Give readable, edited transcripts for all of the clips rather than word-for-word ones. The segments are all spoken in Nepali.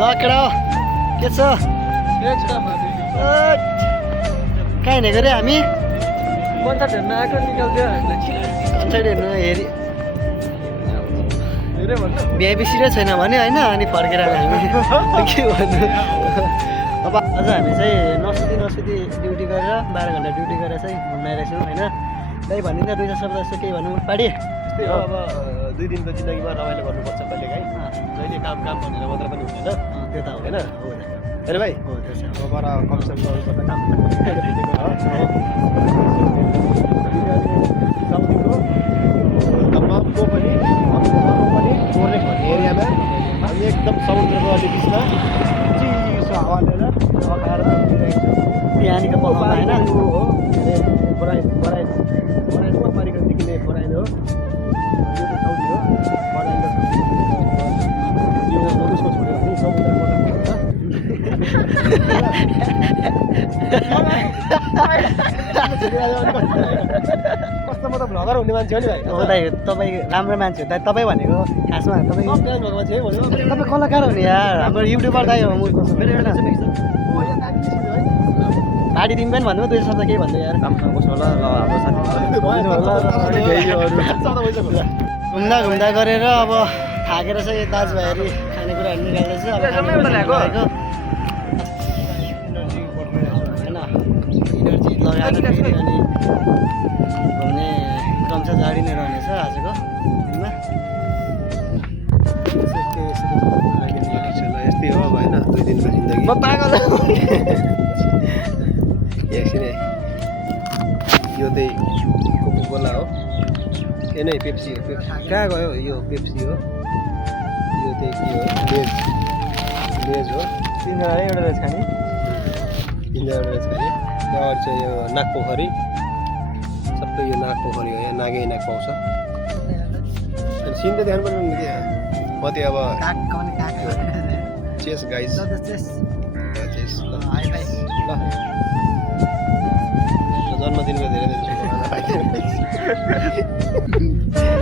लकडा के छ कहाँ हिँडेको रे हामी कन्सर्ट हेर्न आएको निकाल्थ्यो कन्सर्ट हेर्नु हेरि धेरै भन्नु भिआइपी सिटै छैन भने होइन अनि फर्केर आयो हामी के भन्नु अब आज हामी चाहिँ नसुती ड्युटी गरेर 12 घन्टा ड्युटी गरेर चाहिँ घुम्न आइरहेको छौँ होइन त्यही भनिन्छ 2 शब्द जस्तो केही भनौँ पाडी त्यस्तै हो अब 2 दिनको जिन्दगीमा रमाइलो गर्नुपर्छ कहिलेकाहीँ जहिले काम भनेर मात्र पनि हुँदैन त्यो त होइन हो अरे भाइ हो त्यो छ अब बाह्र कमसेकम गर्नुपर्ने काम तमामको पनि गोर्लेक भन्ने एरियामा हामी एकदम समुद्रको अलि बिचमा चिसो हावा लिएर अगाएर बसिरहेको छौँ बिहानीको पकाउन होइन बराइनमा पारिको देखिने बराइल हो यो त साउदी हो बराइल यो उसको छोड्यो भने समुद्र कस्तो म त भ्लगर हुने मान्छे हो नि भाइ हो दाइ तपाईँ राम्रो मान्छे हो दाइ तपाईँ भनेको खासमा तपाईँ सब ध्यान भएको मान्छे है भन्यो तपाईँ कलाकार हो नि यार हाम्रो युट्युबर दाइ हो मेरो एउटा पार्टी दिन पनि भन्नु 2 शब्द केही भन्नु यार बस्नु होला ल हाम्रो घुम्दा गरेर अब थाकेर चाहिँ दाजुभाइहरू खानेकुराहरू निकाल्दैछ अब होइन इनर्जी लगाएर फेरि अनि घुम्ने क्रम चाहिँ जारी नै रहनेछ आजको दिनमा यस्तै हो अब होइन 2 दिनको जिन्दगी म पागल एकछिन है यो चाहिँ कोकोकोला हो ए नै पेप्सी हो कहाँ गयो यो पेप्सी हो यो चाहिँ के हो लेज हो 3 जना एउटा रहेछ खाने 3 जना रहेछ खाने त्यहाँबाट चाहिँ यो नागपोखरी सबै यो नागपोखरी हो यहाँ नागै नाग पाउँछ अनि सिन त ध्यान पनि म त्यो अब चेस गाइस चेस ल जन्मदिनको धेरै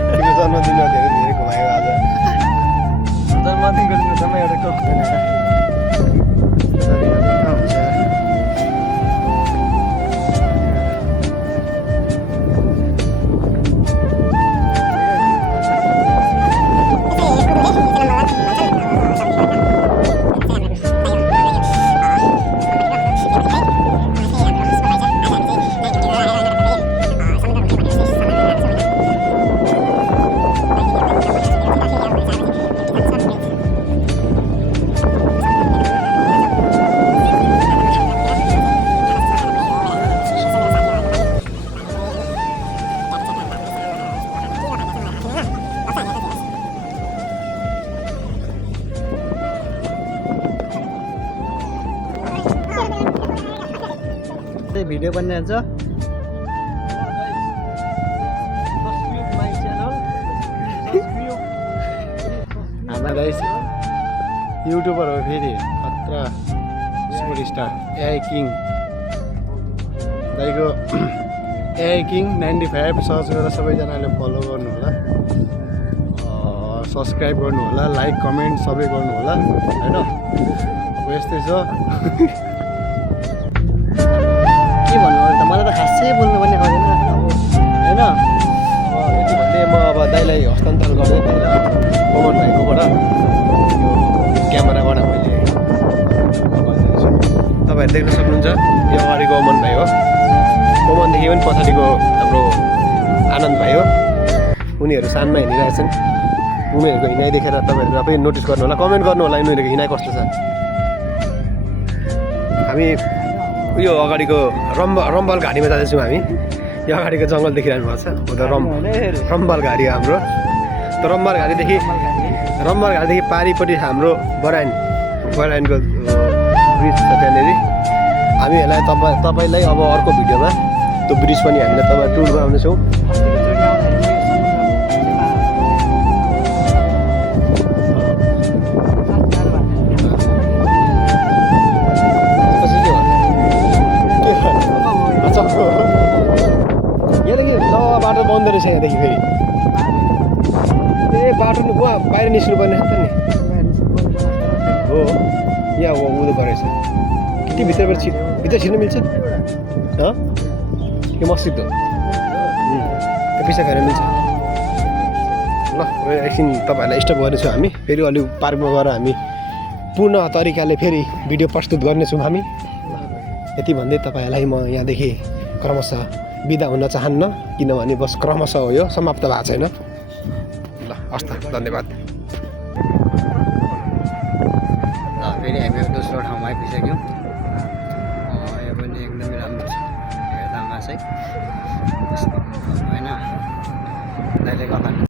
तिम्रो जन्मदिनमा धेरै घुमायो आज जन्मदिनको दिन समय एउटा कोक भिडियो बनिरहन्छ हाम्रो गाइस युट्युबर हो फेरि खतरा सुपर स्टार एआई किङ दाइको एआई किङ 95 सर्च गरेर सबैजनाले फलो गर्नु होला सब्सक्राइब गर्नु होला लाइक कमेन्ट सबै गर्नु होला होइन अब यस्तै छ मलाई त खासै बोल्नु पनि आउँदैन होइन अब यति भन्दै म अब दाइलाई हस्तान्तरण गरेँ पवन भाइकोबाट यो क्यामेराबाट मैले तपाईँहरू देख्न सक्नुहुन्छ यो अगाडिको अमन भाइ हो पवनदेखि पनि पछाडिको हाम्रो आनन्द भाइ हो उनीहरू सानमा हिँडिरहेछन् उनीहरूको हिँडाइ देखेर तपाईँहरू आफै नोटिस गर्नु होला कमेन्ट गर्नु होला उनीहरूको हिँडाइ कस्तो छ हामी यो अगाडिको रम्बल घाटीमा जाँदैछौँ हामी यो अगाडिको जङ्गल देखिरहनु भएको छ हो त रम्बल घाटी हो हाम्रो त रम्बल घाटीदेखि पारिपट्टि हाम्रो बराइनको ब्रिज छ त्यहाँनिर हामीहरूलाई तपाईँलाई अब अर्को भिडियोमा त्यो ब्रिज पनि हामीलाई तपाईँ टुर गराउनेछौँ बाटो बन्द रहेछ यहाँदेखि फेरि ए बाटो बाहिर निस्किनु पर्ने त नि हो यहाँ उँधो गरेछ कि भित्रबाट भित्र छिर्नु मिल्छ यो मस्जिद हो त्यो पिसा खाएर मिल्छ ल एकछिन तपाईँहरूलाई स्टप गर्नेछौँ हामी फेरि अलि पार्कमा गएर हामी पूर्ण तरिकाले फेरि भिडियो प्रस्तुत गर्नेछौँ हामी यति भन्दै तपाईँहरूलाई म यहाँदेखि क्रमशः बिदा हुन चाहन्न किनभने बस क्रमशः हो यो समाप्त भएको छैन ल हस् त धन्यवाद फेरि हामी दोस्रो ठाउँमा आइपुगिसक्यौँ यो पनि एकदमै राम्रो छ हेर्दामा चाहिँ होइन दाइले